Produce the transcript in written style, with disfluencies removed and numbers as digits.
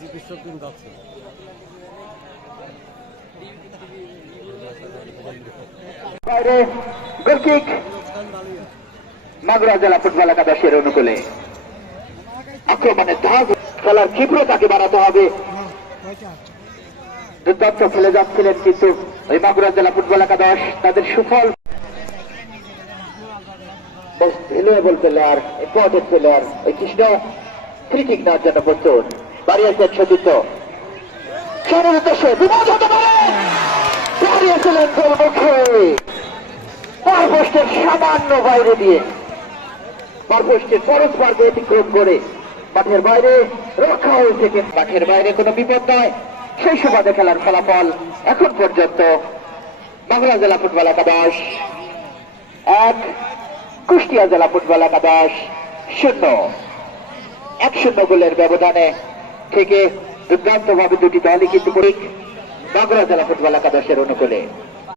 চিকিৎসক দিন যাচ্ছে মাগুরা জেলা ফুটবল একাদশের অনুকূলে আক্রমণের ধাপ খেলার ক্ষিপ্রতাকে বাড়াতে হবে। দুর্দান্ত খেলে যাচ্ছিলেন কিন্তু ওই মাগুরা জেলা ফুটবল একাদশ তাদের সুফল ভ্যালুয়েবল প্লেয়ার ইম্পর্টেন্ট প্লেয়ার ওই কৃষ্ণ ফ্রি কিক নেওয়ার জন্য প্রস্তুত বাড়িয়েছেন সতীর্থ খেলার উদ্দেশ্যে বিপদ হতে পারে বাড়িয়েছিলেন গোলমুখে পারপোস্টের সামান্য বাইরে দিয়ে পারপোস্টের পরস্পরকে অতিক্রম করে মাঠের বাইরে রক্ষা হয়েছে। মাঠের বাইরে কোনো বিপদ নয়। সেই সুবাদে খেলার ফলাফল এখন পর্যন্ত মাগুরা জেলা ফুটবল একাদশ 1, কুষ্টিয়া জেলা ফুটবল একাদশ 0। 1-0 গোলের ব্যবধানে থেকে দুর্দান্ত ভাবে দুটি দলই কিন্তু মাগুরা জেলা ফুটবল একাদশের অনুকূলে।